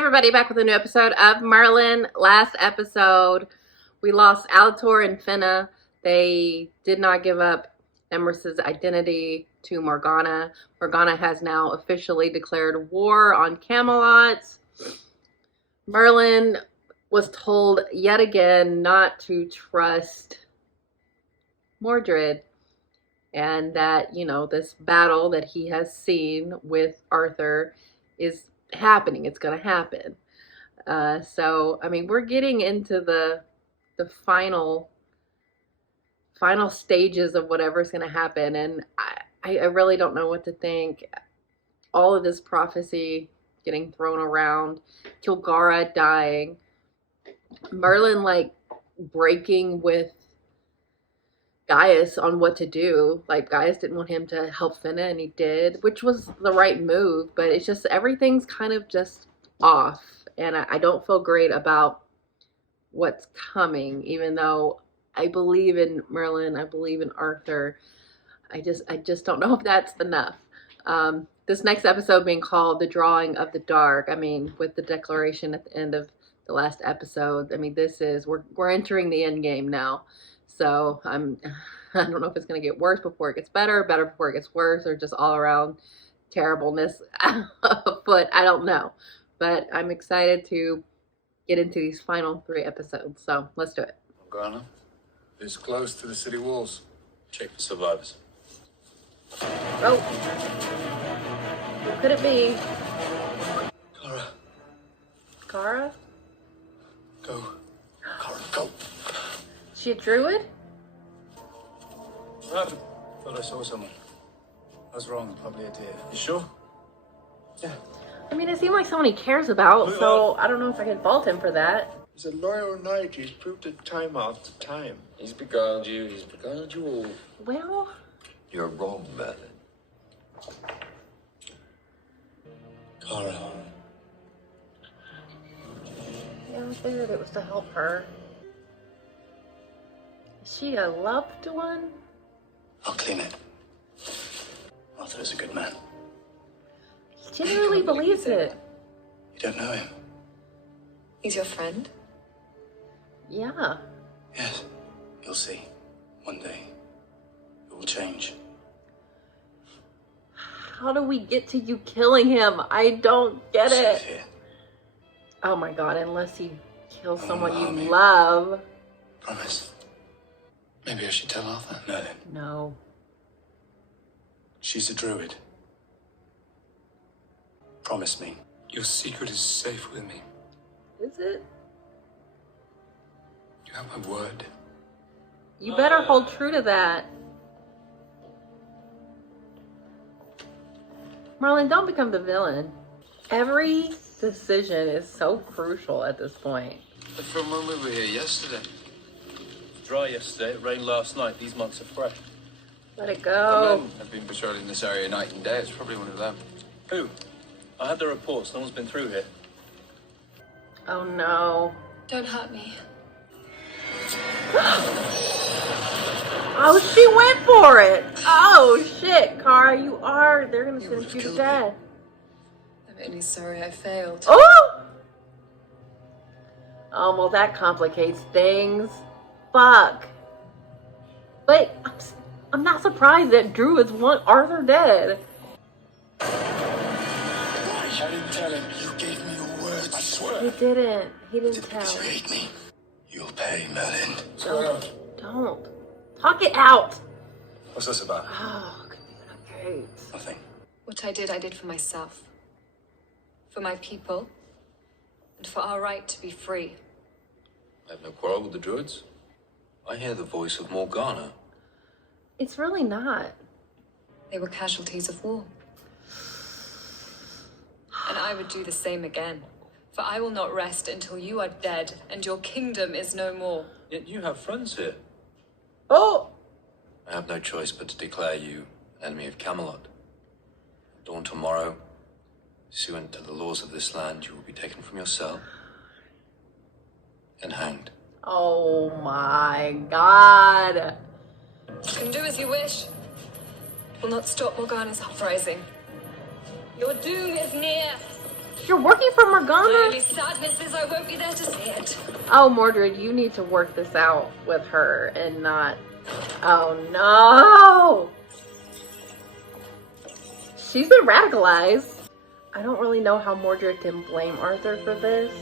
everybody, back with a new episode of Merlin. Last episode, we lost Alator and Finna. They did not give up Emerus's identity to Morgana. Morgana has now officially declared war on Camelot. Merlin was told yet again not to trust Mordred, and that, you know, this battle that he has seen with Arthur is happening. It's going to happen. So, I mean, we're getting into the final stages of whatever's going to happen, and I really don't know what to think. All of this prophecy getting thrown around, Kilgara dying, Merlin like breaking with Gaius on what to do. Like, Gaius didn't want him to help Finna, and he did, which was the right move, but it's just everything's kind of just off, and I don't feel great about what's coming. Even though I believe in Merlin, I believe in Arthur, I just don't know if that's enough. This next episode being called The Drawing of the Dark, I mean, with the declaration at the end of the last episode, I mean, this is, we're entering the end game now. So I don't know if it's going to get worse before it gets better before it gets worse, or just all around terribleness afoot. I don't know. But I'm excited to get into these final 3 episodes. So let's do it. Morgana is close to the city walls. Check for survivors. Oh. Who could it be? Kara. Kara? Go. Kara, go. She a druid? What happened? Thought I saw someone. I was wrong, probably a deer. You sure? Yeah. I mean, it seemed like someone he cares about, so I don't know if I can fault him for that. He's a loyal knight. He's proved it time after time. He's beguiled you. He's beguiled you all. Well, You're wrong, Merlin. Kara. yeah, I figured it was to help her. Is she a loved one? I'll clean it. Arthur is a good man. He genuinely believes it. You don't know him? He's your friend? Yeah. Yes. You'll see. One day. It will change. How do we get to you killing him? I don't get Safe it. here. Oh my god, unless he kills Oh, someone mommy. you love. Promise. Maybe I should tell Arthur. Merlin. No. She's a druid. Promise me. Your secret is safe with me. Is it? You have my word. You better hold true to that. Merlin, don't become the villain. Every decision is so crucial at this point. From when we were here yesterday. Dry yesterday, it rained last night. These months are fresh. Let it The go. men have been patrolling this area night and day. It's probably one of them. Who? I had the reports. No one's been through here. Oh no. Don't hurt me. Oh, she went for it. Oh shit, Kara, you are. They're gonna send you to death. I'm only sorry I failed. Oh! Oh, well, that complicates things. Fuck. But I'm not surprised that Druids want Arthur dead. I didn't tell him. You gave me your word. I swear. He didn't. He didn't Because tell. you hate me. You'll pay, Merlin. Don't. Talk it out. What's this about? Oh, okay. Nothing. What I did for myself. For my people. And for our right to be free. I have no quarrel with the druids. I hear the voice of Morgana. It's really not. They were casualties of war. And I would do the same again. For I will not rest until you are dead and your kingdom is no more. Yet you have friends here. Oh! I have no choice but to declare you enemy of Camelot. At dawn tomorrow, pursuant to the laws of this land, you will be taken from your cell and hanged. Oh my god. You can do as you wish. It will not stop Morgana's uprising. Your doom is near. You're working for My Morgana? only sadness is I won't be there to see it. Oh, Mordred, you need to work this out with her and not... Oh, no! She's been radicalized. I don't really know how Mordred can blame Arthur for this.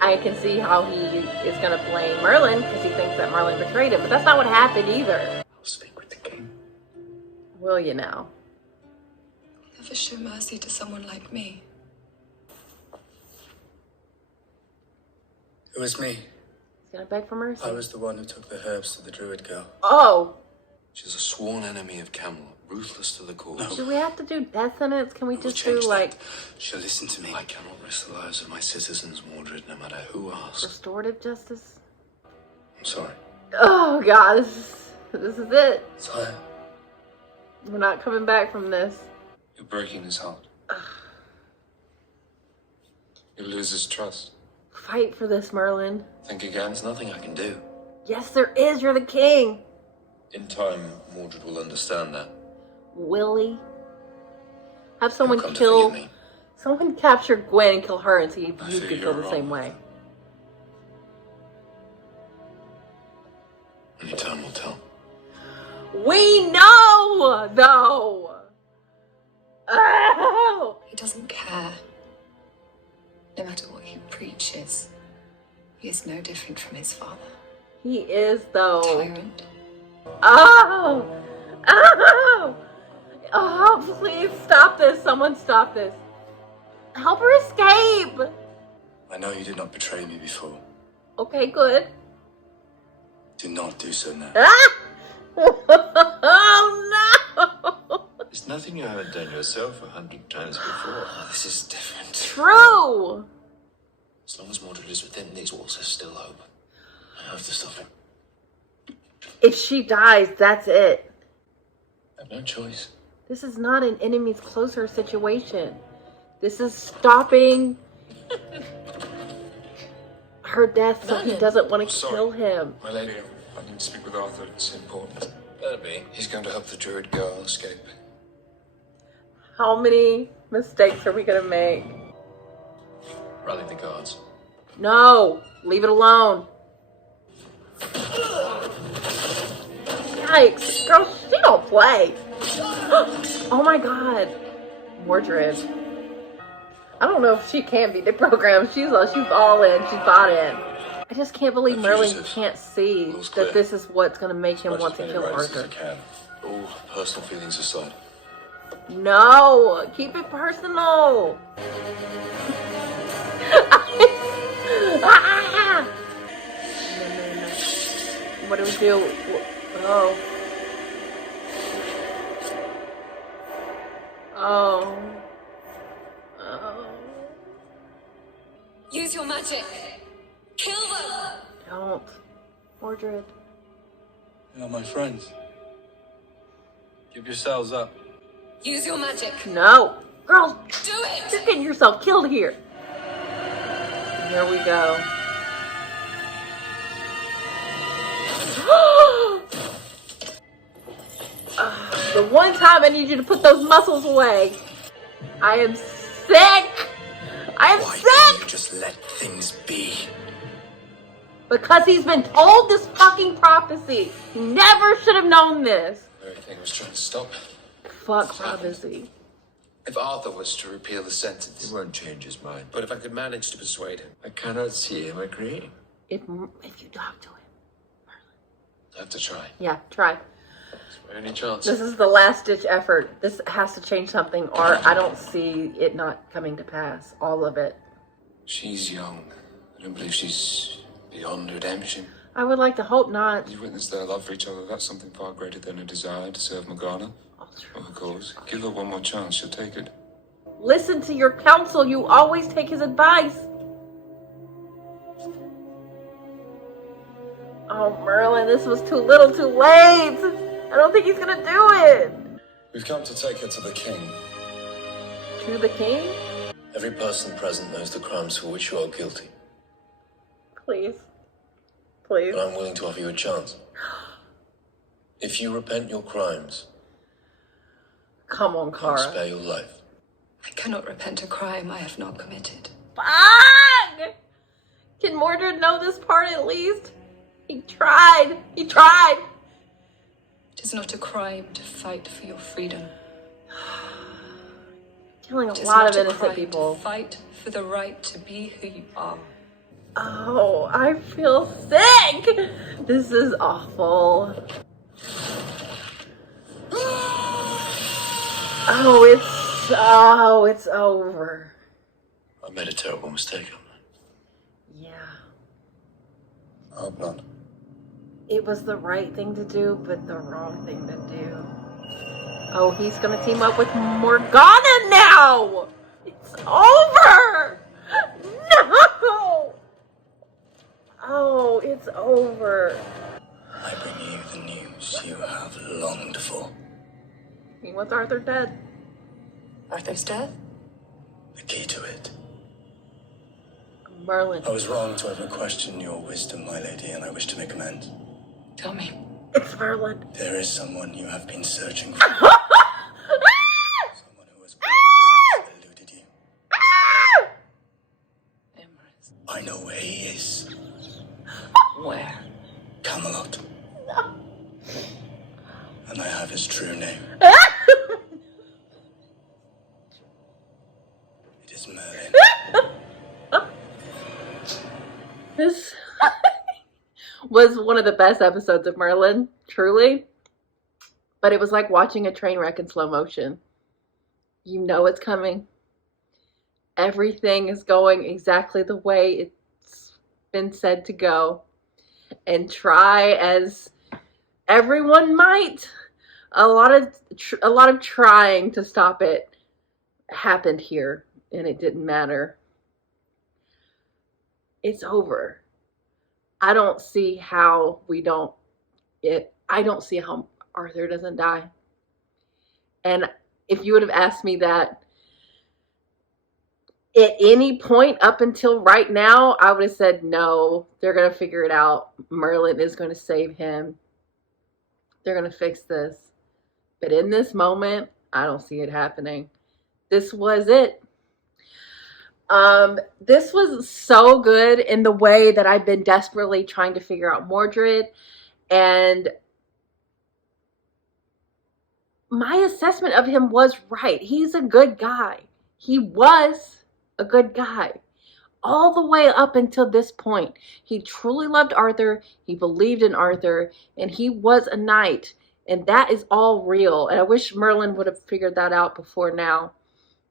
I can see how he is going to blame Merlin because he thinks that Merlin betrayed him, but that's not what happened either. I'll speak with the king. Will you now? Never show mercy to someone like me. It was me. He's going to beg for mercy. I was the one who took the herbs to the druid girl. Oh! She's a sworn enemy of Camelot, ruthless to the core. No. Do we have to do death sentence? Can we I will just do, change like, that. She'll listen to me. I cannot risk the lives of my citizens, Mordred, no matter who asks. restorative justice? I'm sorry. Oh, God. This is it. Sire, We're not coming back from this. You're breaking his heart. You lose his trust. Fight for this, Merlin. Think again. There's nothing I can do. Yes, there is. You're the king. In time, Mordred will understand that. Will he? Have He'll someone come to kill... forgive me. Someone capture Gwen and kill her and see if I you fear could you're feel the same wrong. way. Only time will tell. We know, though. Oh! He doesn't care. No matter what he preaches, he is no different from his father. He is, though. Tyrant. Oh! Oh! Oh, please stop this. Someone stop this. Help her escape. I know you did not betray me before. Okay, good. Do not do so now. Ah! Oh, no! It's nothing you haven't done yourself 100 times before. Oh, this is different. True. As long as Mordred is within these walls, there's still hope. I have to stop him. If she dies, that's it. I have no choice. This is not an enemies closer situation. This is stopping her death so he doesn't want to Sorry. kill him. My lady, I need to speak with Arthur. It's important. Better be. He's going to help the druid girl escape. How many mistakes are we going to make? Rally the guards. No, leave it alone. Yikes, girl, she don't play. Oh my God, Mordred. I don't know if she can be deprogrammed. She's all in. She's bought in. I just can't believe Merlin can't see that this is what's gonna make him want to kill Arthur. All personal feelings aside. No, keep it personal. Ah! No. What do we do? Oh. Oh. Oh. Use your magic. Kill them. Don't. Mordred. They are my friends. Give yourselves up. Use your magic. No. Girls, Do it. you're getting yourself killed here. Here we go. The one time I need you to put those muscles away. I am sick. I am Why sick. can't you just let things be? Because he's been told this fucking prophecy. He never should have known this. The very thing I was trying to stop. Fuck prophecy. If Arthur was to repeal the sentence, He won't change his mind. but if I could manage to persuade him, I cannot see him agreeing. If you talk to him. I have to try. Yeah, try. It's my only chance. This is the last ditch effort. This has to change something or I don't see it not coming to pass. All of it. She's young. I don't believe she's beyond redemption. I would like to hope not. You've witnessed their love for each other. That's something far greater than a desire to serve Morgana. Oh, For her cause. Give her one more chance. She'll take it. listen to your counsel. You always take his advice. Oh, Merlin, this was too little too late. I don't think he's gonna do it. We've come to take her to the king. To the king? Every person present knows the crimes for which you are guilty. Please. Please. But I'm willing to offer you a chance. If you repent your crimes, Come on, I'll Kara. spare your life. I cannot repent a crime I have not committed. Fuck! Can Mordred know this part at least? He tried. He tried. It is not a crime to fight for your freedom. Killing a It is lot not of a innocent crime people. to fight for the right to be who you are. Oh, I feel sick. This is awful. Oh, it's over. I made a terrible mistake on that. Yeah. I hope not. It was the right thing to do, but the wrong thing to do. Oh, he's gonna team up with Morgana now! It's over! No! Oh, it's over. I bring you the news you have longed for. He wants Arthur dead. Arthur's death? The key to it. Merlin. I was wrong to ever question your wisdom, my lady, and I wish to make amends. Tell me. It's Merlin. There is someone you have been searching for. Someone who has always eluded you. Emrys. I know where he is. Where? Camelot. And I have his true name. It is Merlin. This was one of the best episodes of Merlin, truly. But it was like watching a train wreck in slow motion. You know it's coming. Everything is going exactly the way it's been said to go. And try as everyone might, a lot of trying to stop it happened here, and it didn't matter. It's over. I don't see how I don't see how Arthur doesn't die. And if you would have asked me that at any point up until right now, I would have said no, they're going to figure it out. Merlin is going to save him. They're going to fix this. But in this moment, I don't see it happening. This was it. This was so good in the way that I've been desperately trying to figure out Mordred, and my assessment of him was right. He's a good guy. He was a good guy all the way up until this point. He truly loved Arthur. He believed in Arthur, and he was a knight, and that is all real. And I wish Merlin would have figured that out before now,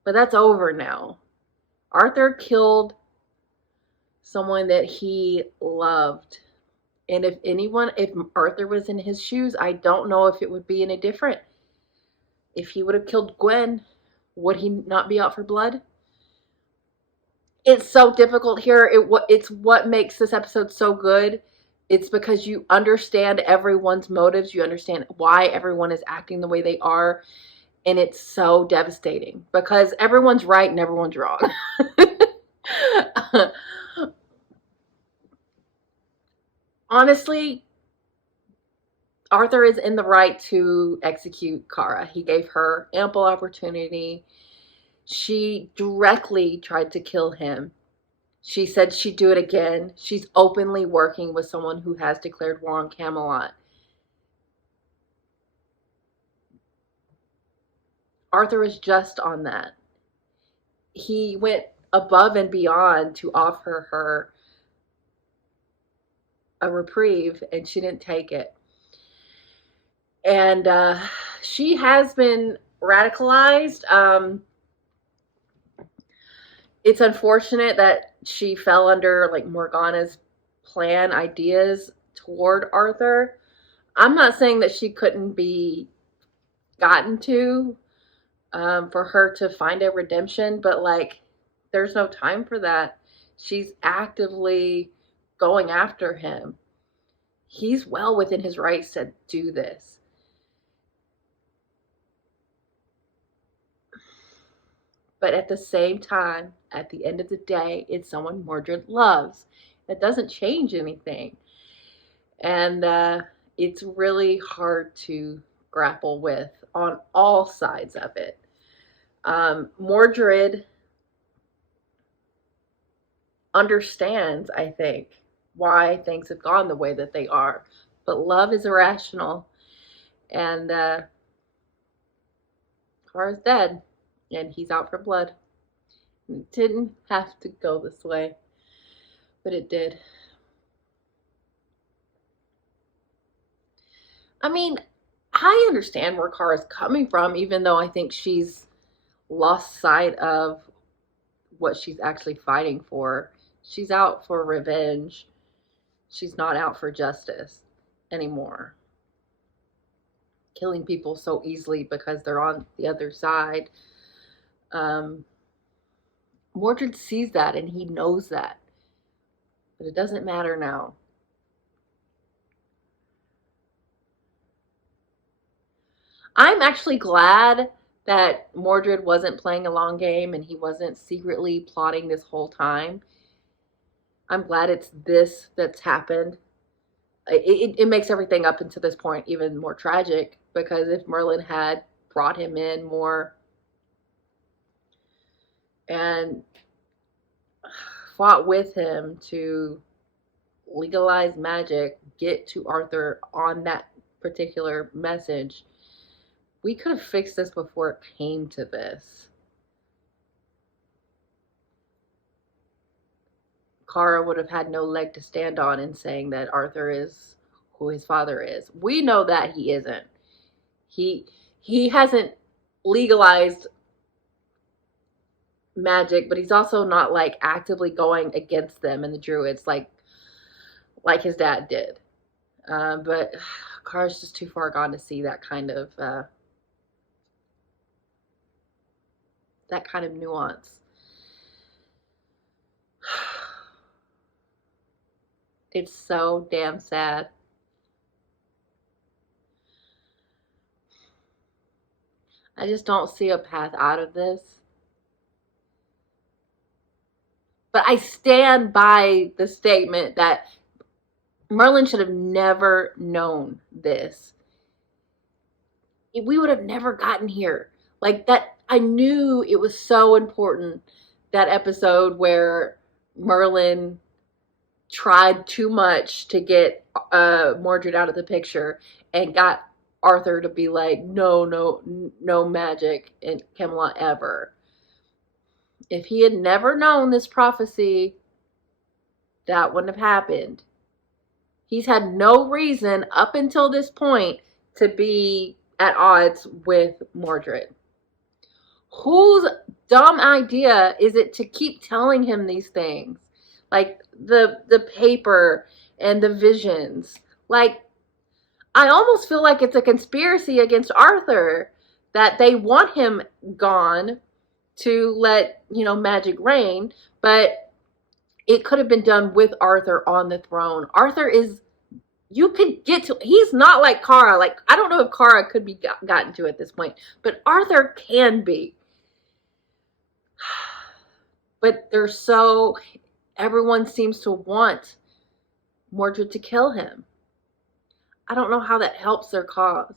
but that's over now. Arthur killed someone that he loved. And if Arthur was in his shoes, I don't know if it would be any different. If he would have killed Gwen, would he not be out for blood? It's so difficult here. It's what makes this episode so good. It's because you understand everyone's motives. You understand why everyone is acting the way they are. And it's so devastating because everyone's right and everyone's wrong. Honestly, Arthur is in the right to execute Kara. He gave her ample opportunity. She directly tried to kill him. She said she'd do it again. She's openly working with someone who has declared war on Camelot. Arthur is just on that. He went above and beyond to offer her a reprieve, and she didn't take it. And she has been radicalized. It's unfortunate that she fell under like Morgana's plan ideas toward Arthur. I'm not saying that she couldn't be gotten to for her to find a redemption, but like there's no time for that. She's actively going after him. He's well within his rights to do this. But at the same time, at the end of the day, it's someone Mordred loves. That doesn't change anything. And it's really hard to grapple with on all sides of it. Mordred understands, I think, why things have gone the way that they are. But love is irrational. And Kara's dead. And he's out for blood. It didn't have to go this way. But it did. I mean, I understand where Kara's coming from, even though I think she's lost sight of what she's actually fighting for. She's out for revenge. She's not out for justice anymore. Killing people so easily because they're on the other side. Mordred sees that and he knows that. But it doesn't matter now. I'm actually glad that Mordred wasn't playing a long game and he wasn't secretly plotting this whole time. I'm glad it's this that's happened. It makes everything up until this point even more tragic, because if Merlin had brought him in more and fought with him to legalize magic, get to Arthur on that particular message, we could have fixed this before it came to this. Kara would have had no leg to stand on in saying that Arthur is who his father is. We know that he isn't. He hasn't legalized magic, but he's also not like actively going against them and the druids like his dad did. But Kara's just too far gone to see that kind of nuance. It's so damn sad. I just don't see a path out of this. But I stand by the statement that Merlin should have never known this. We would have never gotten here. Like that, I knew it was so important, that episode where Merlin tried too much to get Mordred out of the picture and got Arthur to be like, no magic in Camelot ever. If he had never known this prophecy, that wouldn't have happened. He's had no reason up until this point to be at odds with Mordred. Whose dumb idea is it to keep telling him these things? Like the paper and the visions. Like, I almost feel like it's a conspiracy against Arthur, that they want him gone to let, magic reign, but it could have been done with Arthur on the throne. Arthur is, you could get to, he's not like Kara. Like, I don't know if Kara could be gotten to at this point, but Arthur can be. But everyone seems to want Mordred to kill him. I don't know how that helps their cause.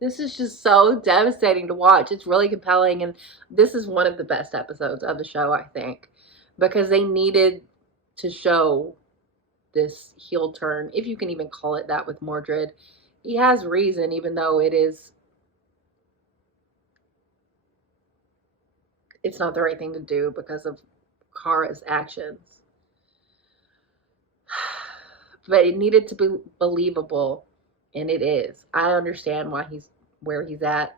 This is just so devastating to watch. It's really compelling, and this is one of the best episodes of the show, I think, because they needed to show this heel turn, if you can even call it that, with Mordred. He has reason, even though it's not the right thing to do because of Kara's actions. But it needed to be believable, and it is. I understand why he's where he's at.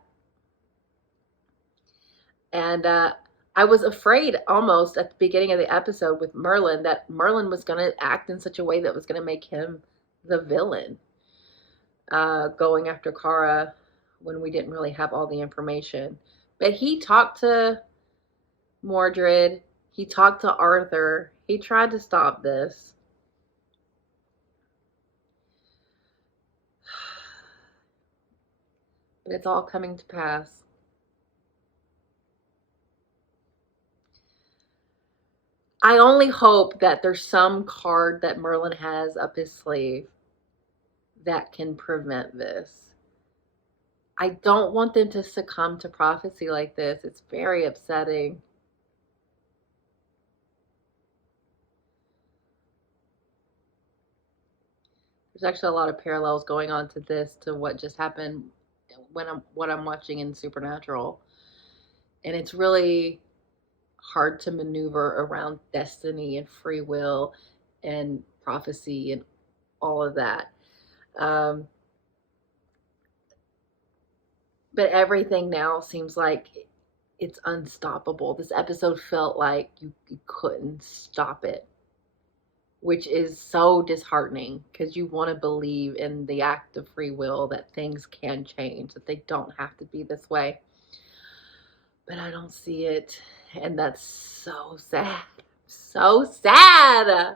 And I was afraid almost at the beginning of the episode with Merlin that Merlin was going to act in such a way that was going to make him the villain, going after Kara when we didn't really have all the information. But he talked to Mordred. He talked to Arthur. He tried to stop this. But it's all coming to pass. I only hope that there's some card that Merlin has up his sleeve that can prevent this. I don't want them to succumb to prophecy like this. It's very upsetting. There's actually a lot of parallels going on to this, to what just happened when what I'm watching in Supernatural. And it's really hard to maneuver around destiny and free will and prophecy and all of that. But everything now seems like it's unstoppable. This episode felt like you couldn't stop it, which is so disheartening, because you want to believe in the act of free will, that things can change, that they don't have to be this way. But I don't see it, and that's so sad. So sad.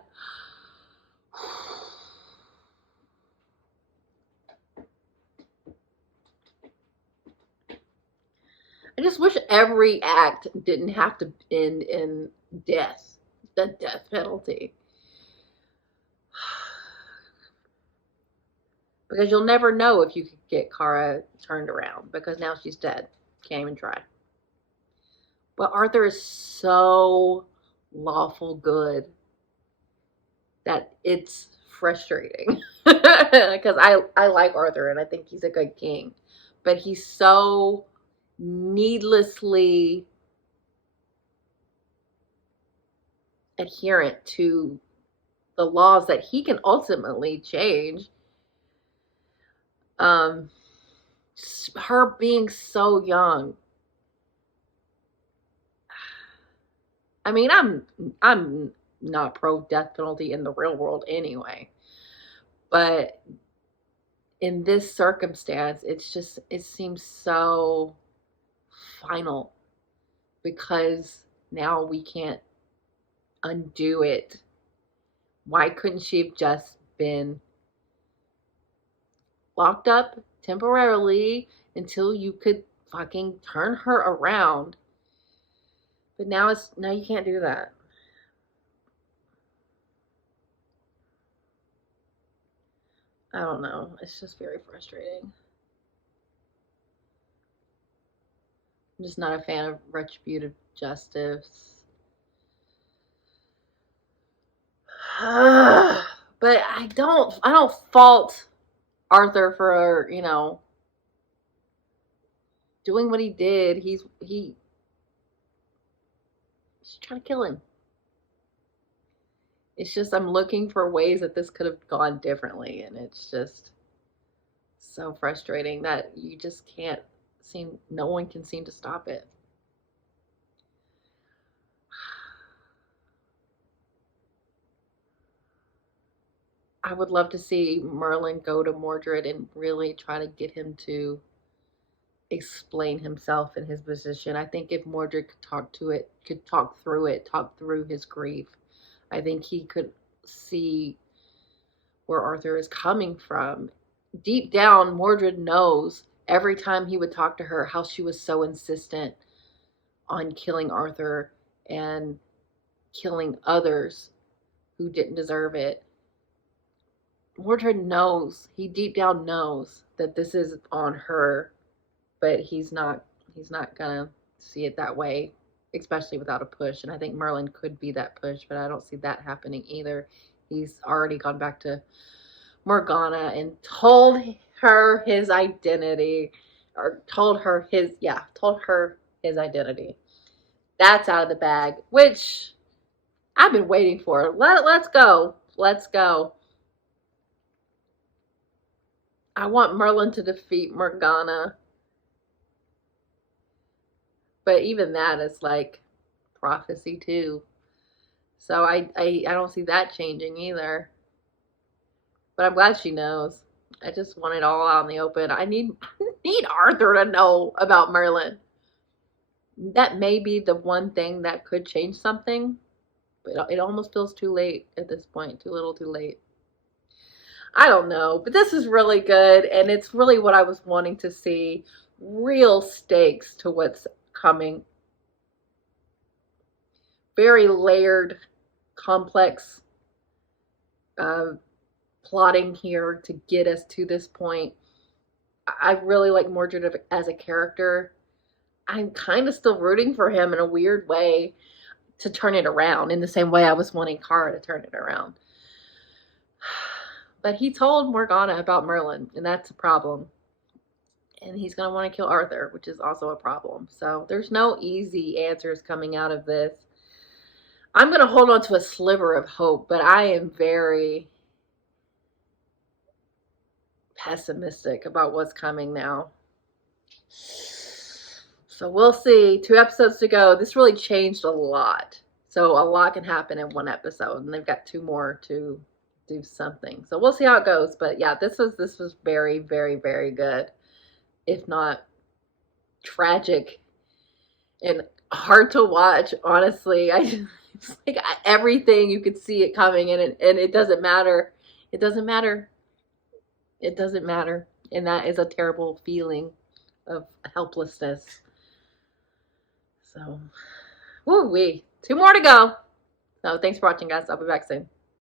I just wish every act didn't have to end in death, the death penalty. Because you'll never know if you could get Kara turned around, because now she's dead. Can't even try. But Arthur is so lawful good that it's frustrating. Because I like Arthur and I think he's a good king. But he's so needlessly adherent to the laws that he can ultimately change. Her being so young. I mean, I'm not pro death penalty in the real world anyway. But in this circumstance, it seems so final, because now we can't undo it. Why couldn't she have just been locked up temporarily until you could fucking turn her around? But now you can't do that. I don't know. It's just very frustrating. I'm just not a fan of retributive justice. But I don't fault Arthur for, doing what he did. He's trying to kill him. It's just, I'm looking for ways that this could have gone differently, and it's just so frustrating that you just can't no one can seem to stop it. I would love to see Merlin go to Mordred and really try to get him to explain himself and his position. I think if Mordred could talk through his grief, I think he could see where Arthur is coming from. Deep down, Mordred knows, every time he would talk to her, how she was so insistent on killing Arthur and killing others who didn't deserve it. Mordred knows, he deep down knows that this is on her, but he's not gonna see it that way, especially without a push. And I think Merlin could be that push, but I don't see that happening either. He's already gone back to Morgana and told her his identity, or told her his identity. That's out of the bag, which I've been waiting for. Let's go. I want Merlin to defeat Morgana. But even that is like prophecy too. So I don't see that changing either. But I'm glad she knows. I just want it all out in the open. I need Arthur to know about Merlin. That may be the one thing that could change something, but it almost feels too late at this point. Too little, too late. I don't know, but this is really good, and it's really what I was wanting to see. Real stakes to what's coming. Very layered, complex plotting here to get us to this point. I really like Mordred as a character. I'm kind of still rooting for him in a weird way to turn it around, in the same way I was wanting Kara to turn it around. But he told Morgana about Merlin, and that's a problem. And he's going to want to kill Arthur, which is also a problem. So there's no easy answers coming out of this. I'm going to hold on to a sliver of hope, but I am very pessimistic about what's coming now. So we'll see. 2 episodes to go. This really changed a lot. So a lot can happen in 1 episode, and they've got 2 more to do something. So we'll see how it goes. But yeah, this was very, very, very good. If not tragic and hard to watch, honestly. It's like everything, you could see it coming, and it doesn't matter. It doesn't matter. It doesn't matter. And that is a terrible feeling of helplessness. So, woo-wee. 2 more to go. So thanks for watching, guys. I'll be back soon.